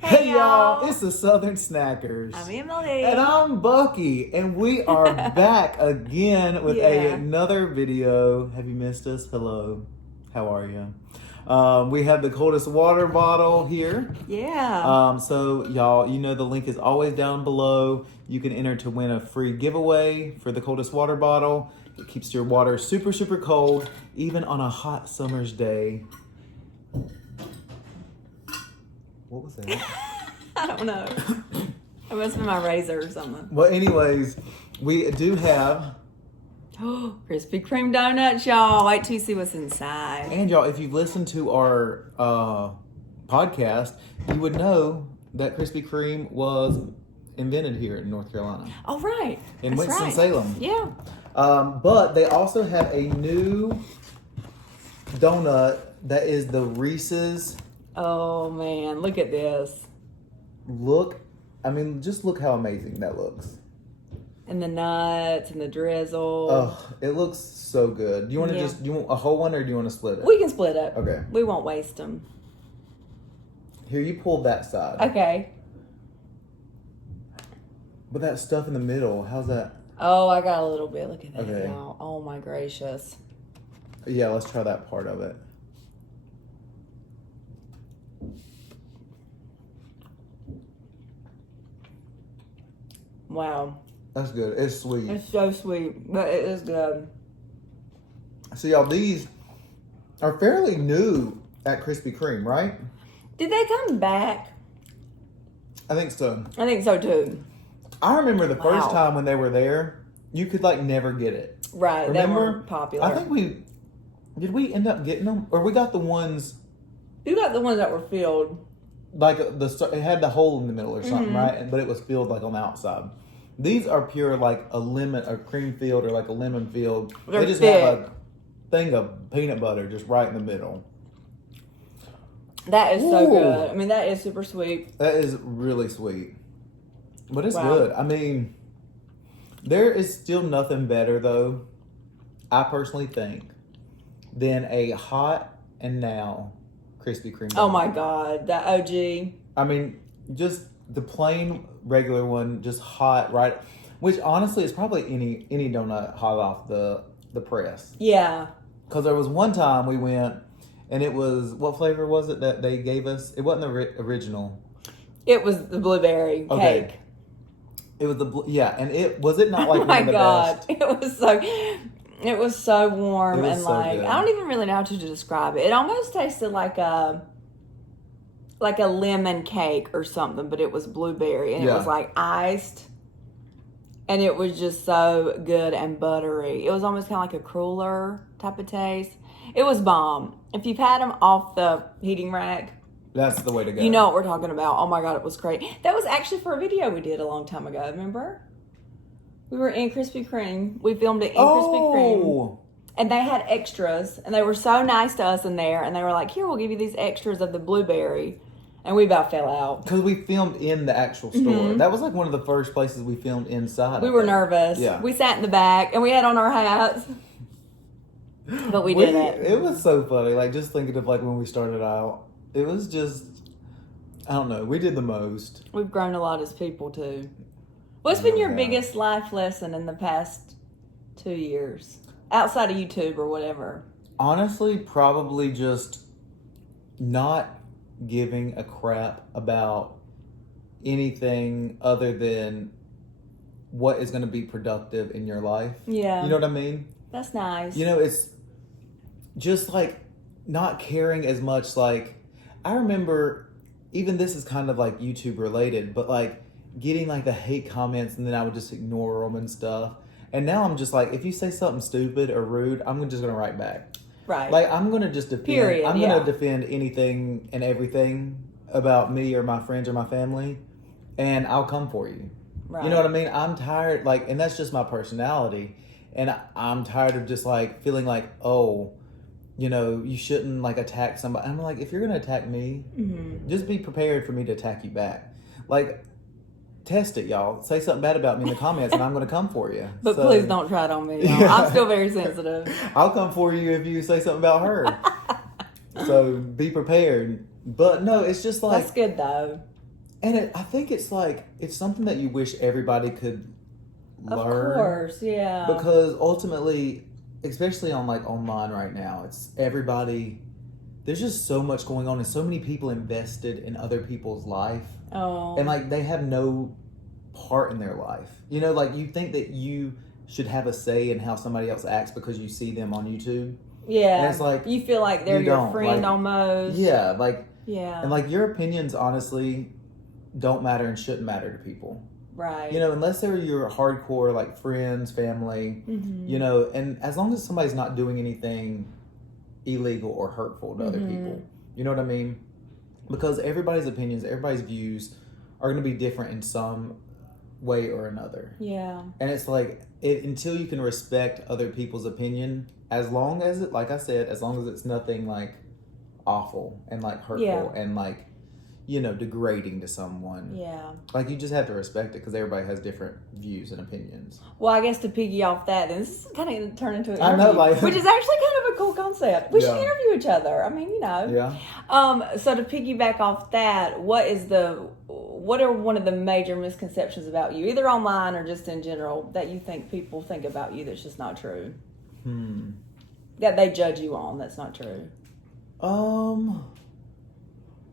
Hey y'all, it's the Southern Snackers. I'm Emily. And I'm Bucky. And we are back again with another video. Have you missed us? Hello. How are you? We have the coldest water bottle here. Yeah. So y'all, you know the link is always down below. You can enter to win a free giveaway for the coldest water bottle. It keeps your water super, super cold, even on a hot summer's day. What was that? I don't know. It must be my razor or something. Well, anyways, we do have... Krispy Kreme Doughnut, y'all. Wait till you see what's inside. And y'all, if you've listened to our podcast, you would know that Krispy Kreme was invented here in North Carolina. Oh, right. In That's Winston-Salem. Yeah. But they also have a new donut that is the Reese's... Oh, man. Look at this. Just look how amazing that looks. And the nuts and the drizzle. Oh, it looks so good. Do you want to do you want a whole one or do you want to split it? We can split it. Okay. We won't waste them. Here, you pull that side. Okay. But that stuff in the middle, how's that? Oh, I got a little bit. Look at that, Okay. y'all. Oh, my gracious. Yeah, let's try that part of it. Wow. That's good. It's sweet. It's so sweet, but it is good. So y'all, these are fairly new at Krispy Kreme, right? Did they come back? I think so. I think so, too. I remember the first Wow. time when they were there, you could never get it. Right. Remember? They weren't popular. I think did we end up getting them? Or we got the ones... You got the ones that were filled. It had the hole in the middle or something, right? But it was filled on the outside. These are pure a cream filled or a lemon filled. They're They just thick. have a thing of peanut butter just right in the middle. That is so Ooh. good. I mean, that is super sweet. That is really sweet. But it's Wow. good. I mean, there is still nothing better though, I personally think, than a hot and now Krispy Kreme. Oh donut. my God. That OG. I mean, just the plain regular one, just hot, right? Which honestly is probably any donut hot off the press. Yeah. Because there was one time we went, and it was, what flavor was it that they gave us? It wasn't the original. It was the blueberry cake. It was and it was it not Oh one my of the God. best? It was so warm It was and so good. I don't even really know how to describe it. It almost tasted like a lemon cake or something, but it was blueberry and it was iced. And it was just so good and buttery. It was almost kind of like a cruller type of taste. It was bomb. If you've had them off the heating rack, That's the way to go. you know what we're talking about. Oh my God, it was great. That was actually for a video we did a long time ago, remember? We were in Krispy Kreme. We filmed it in Krispy Kreme. And they had extras. And they were so nice to us in there. And they were like, here, we'll give you these extras of the blueberry. And we about fell out. Because we filmed in the actual store. That was one of the first places we filmed inside. We were nervous. Yeah. We sat in the back and we had on our hats. But we did it. It was so funny. Just thinking of when we started out. It was just, I don't know. We did the most. We've grown a lot as people too. What's been your Yeah. biggest life lesson in the past 2 years? Outside of YouTube or whatever. Honestly, probably just not giving a crap about anything other than what is going to be productive in your life. Yeah. You know what I mean? That's nice. It's just not caring as much. I remember, even this is kind of YouTube related, but getting the hate comments and then I would just ignore them and stuff. And now I'm just if you say something stupid or rude, I'm just going to write back. Right. I'm going to just defend. Period, I'm going to defend anything and everything about me or my friends or my family, and I'll come for you. Right. You know what I mean? I'm tired, and that's just my personality, and I'm tired of just feeling oh, you shouldn't attack somebody. I'm if you're going to attack me, just be prepared for me to attack you back. Test it, y'all. Say something bad about me in the comments, and I'm going to come for you. But please don't try it on me, y'all. Yeah. I'm still very sensitive. I'll come for you if you say something about her. So be prepared. But no, it's just That's good, though. And I think it's like, it's something that you wish everybody could learn. Of course, yeah. Because ultimately, especially on like online right now, it's everybody, there's just so much going on and so many people invested in other people's life. Oh. And like they have no part in their life. You know, like you think that you should have a say in how somebody else acts because you see them on YouTube. Yeah. And it's like, you feel like they're your friend like, almost. Yeah, like, yeah. And like your opinions honestly don't matter and shouldn't matter to people. Right. You know, unless they're your hardcore like friends, family, you know, and as long as somebody's not doing anything illegal or hurtful to other people. You know what I mean? Because everybody's opinions, everybody's views are going to be different in some way or another. Yeah. And it's like, until you can respect other people's opinion, as long as it, like I said, as long as it's nothing like awful and like hurtful and like, you know, degrading to someone. Yeah. Like, you just have to respect it because everybody has different views and opinions. Well, I guess to piggy off that, then this is kind of turn into an I interview, know, like, which is actually kind of a cool concept. We should interview each other. I mean, you know. Yeah. So to piggyback off that, what are one of the major misconceptions about you, either online or just in general, that you think people think about you that's just not true? That they judge you on that's not true?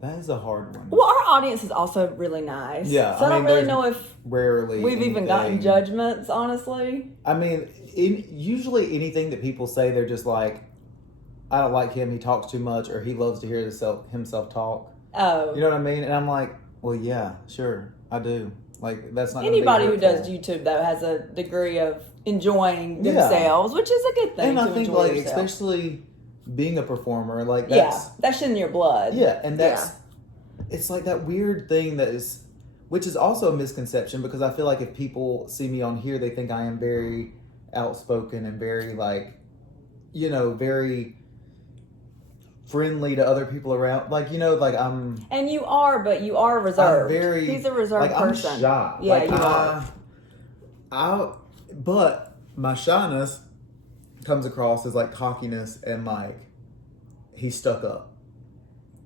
That is a hard one. Well, our audience is also really nice. Yeah. So I don't really know if rarely we've even gotten judgments, honestly. I mean, usually anything that people say, they're just like, I don't like him, he talks too much, or he loves to hear himself talk. Oh. You know what I mean? And I'm like, well, yeah, sure, I do. Like, that's not anybody who does YouTube, though, has a degree of enjoying themselves, which is a good thing. And I think, like, yourself. Especially being a performer, like, that's in your blood. Yeah, and it's like that weird thing which is also a misconception, because I feel like if people see me on here, they think I am very outspoken and very, like, you know, very friendly to other people around. Like, you know, like I'm... And you are, but you are reserved. He's a reserved person. I'm shy. Yeah, like, you are. But my shyness comes across as like cockiness and like he's stuck up.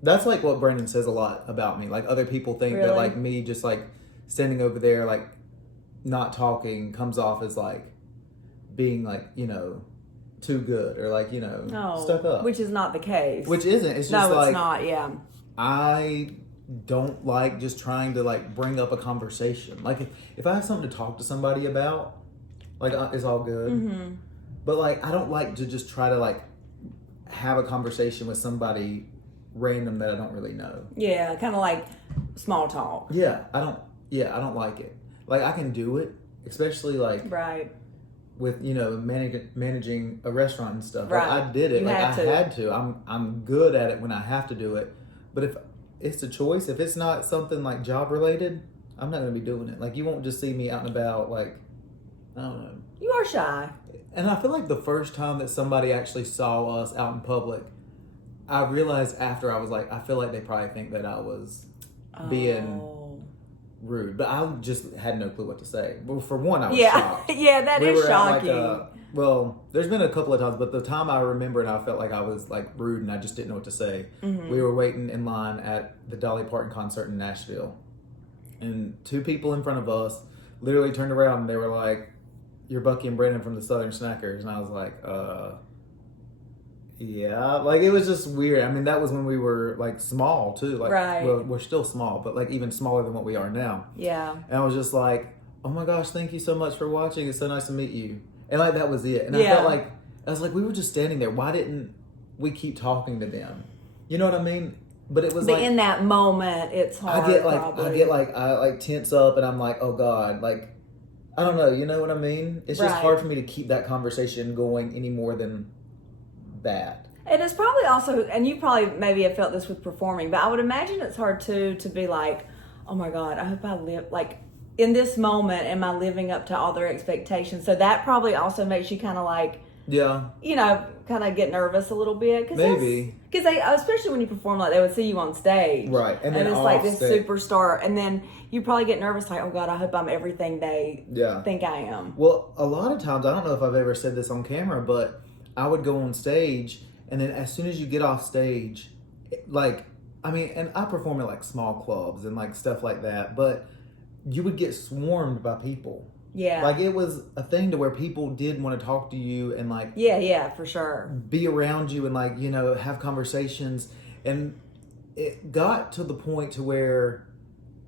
That's like what Brandon says a lot about me. Like, other people think that like me just like standing over there like not talking comes off as like being like, you know, too good or like, you know, stuck up. Which is not the case. Which isn't. It's just like... it's not, yeah. I don't like just trying to like bring up a conversation. Like, if I have something to talk to somebody about, like, it's all good. But like, I don't like to just try to like have a conversation with somebody random that I don't really know. Yeah, kind of like small talk. Yeah, I don't like it. Like, I can do it, especially like with, you know, managing a restaurant and stuff. Like, I did it. I had to. I'm good at it when I have to do it. But if it's a choice, if it's not something like job related, I'm not going to be doing it. Like, you won't just see me out and about. Like, I don't know. You are shy. And I feel like the first time that somebody actually saw us out in public, I realized after, I was like, I feel like they probably think that I was being rude. But I just had no clue what to say. Well, for one, I was shocked. Yeah, that is shocking. Well, there's been a couple of times, but the time I remember and I felt like I was like rude and I just didn't know what to say. We were waiting in line at the Dolly Parton concert in Nashville. And two people in front of us literally turned around and they were like, "You're Bucky and Brandon from the Southern Snackers." And I was like, yeah. Like, it was just weird. I mean, that was when we were like small too. Like, well, we're still small, but like even smaller than what we are now. Yeah. And I was just like, "Oh my gosh, thank you so much for watching. It's so nice to meet you." And like, that was it. And I felt like, I was like, we were just standing there. Why didn't we keep talking to them? You know what I mean? But it was like, in that moment, it's hard. I tense up and I'm like, oh God, like, I don't know. You know what I mean? It's just hard for me to keep that conversation going any more than that. And it's probably also, and you probably maybe have felt this with performing, but I would imagine it's hard too to be like, oh my God, I hope I live, like, in this moment, am I living up to all their expectations? So that probably also makes you kind of like, you know, kind of get nervous a little bit. Maybe. Because they, especially when you perform, like, they would see you on stage. Right. And it's like this superstar. And then you probably get nervous, like, oh God, I hope I'm everything they think I am. Well, a lot of times, I don't know if I've ever said this on camera, but I would go on stage, and then as soon as you get off stage, like, I mean, and I perform at like small clubs and like stuff like that, but you would get swarmed by people. Yeah. Like it was a thing to where people did want to talk to you and like Yeah, for sure. be around you and like, you know, have conversations. And it got to the point to where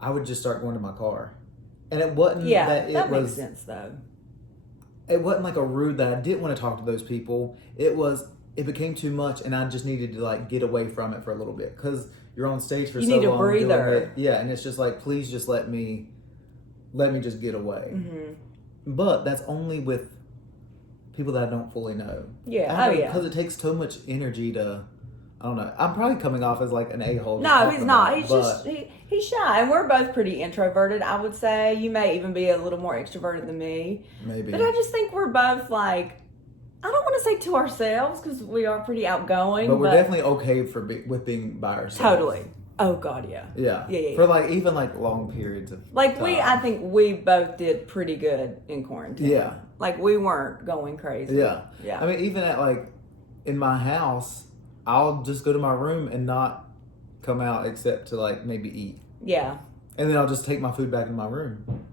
I would just start going to my car. And it wasn't that makes sense though. It wasn't like a rude that I didn't want to talk to those people. It became too much and I just needed to like get away from it for a little bit because you're on stage for so long. You need a breather. Yeah, and it's just like, please just let me just get away. Mm-hmm. But that's only with people that I don't fully know. Yeah, because it takes so much energy to, I don't know. I'm probably coming off as like an a-hole. No, he's not. He's shy, and we're both pretty introverted. I would say you may even be a little more extroverted than me. Maybe, but I just think we're both like, I don't want to say to ourselves because we are pretty outgoing. But we're definitely okay with being by ourselves. Totally. Oh God, yeah. Yeah. For like even like long periods of like time. I think we both did pretty good in quarantine. Yeah. Like we weren't going crazy. Yeah. Yeah. I mean, even at like in my house, I'll just go to my room and not come out except to like maybe eat. Yeah. And then I'll just take my food back in my room.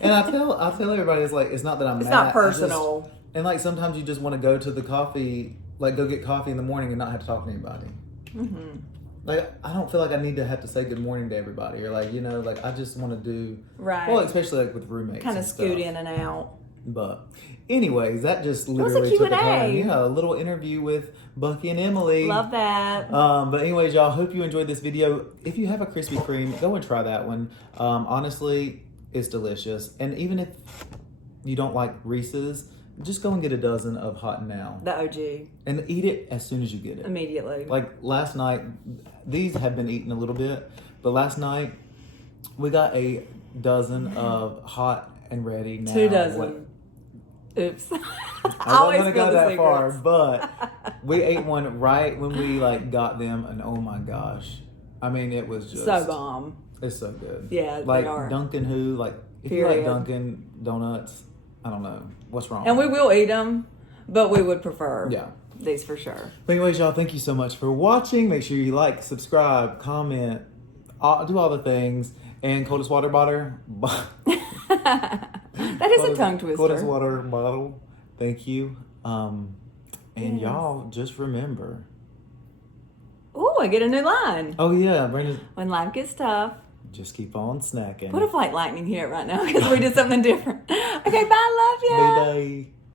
And I tell everybody it's like it's not that I'm it's mad. not personal. And like sometimes you just want to go to the coffee, like go get coffee in the morning and not have to talk to anybody. Mm-hmm. Like I don't feel like I need to have to say good morning to everybody or like, you know, like I just want to do right. Well, especially like with roommates. Kind of scoot in and out. But anyways, that just literally took a turn. Yeah, a little interview with Bucky and Emily. Love that. But anyways, y'all, hope you enjoyed this video. If you have a Krispy Kreme, go and try that one. Honestly, it's delicious. And even if you don't like Reese's, just go and get a dozen of Hot and Now. The OG. And eat it as soon as you get it. Immediately. Like last night, these have been eaten a little bit, but last night we got a dozen of Hot and Ready Now. 2 dozen. Oops. I wasn't gonna go that far, but we ate one right when we like got them, and oh my gosh, I mean it was just so bomb. It's so good. Yeah, like they are. Dunkin' who like if you like Dunkin' Donuts, I don't know what's wrong. And we will eat them, but we would prefer these for sure. But anyways, y'all, thank you so much for watching. Make sure you like, subscribe, comment, do all the things, and coldest water bottle. That is a tongue twister. Coldest water bottle. Thank you. And y'all just remember. Ooh, I get a new line. Oh yeah, Brandon. When life gets tough, just keep on snacking. What if like lightning hit right now because we did something different? Okay, bye. Love you. Bye.